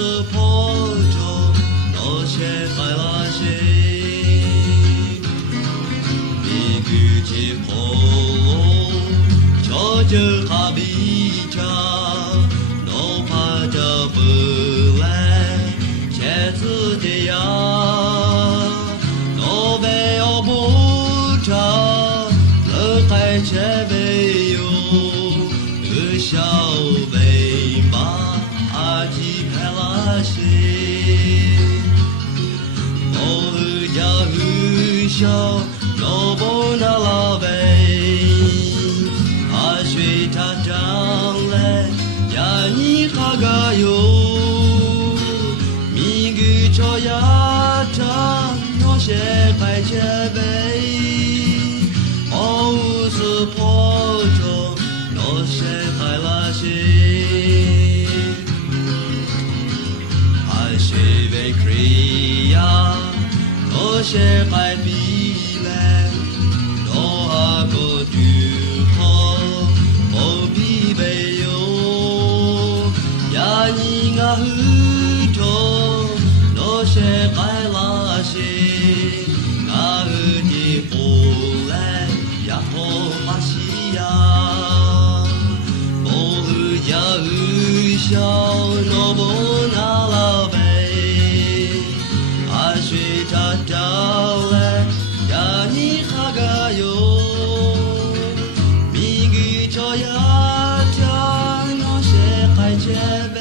是破中那些海拉些，你举起破龙，朝着哈比家，哪怕这不来，茄子的呀，那为要不着，乐海且为有，小为马。几开拉西，我家后小老婆那老辈，阿水他长来呀你哈个哟，米个朝呀长那些白切杯，我是破中那些海拉西。Kriya, no she khai bi le, no ha go du ho, o bi be yo, ya ni nga hu to, no she khai la she, nga hu di ho le, ya ho ma shi ya, o hu ya hu xiao, no bo na la be.水它照来呀你哈个哟，米个朝呀家那些海切呗。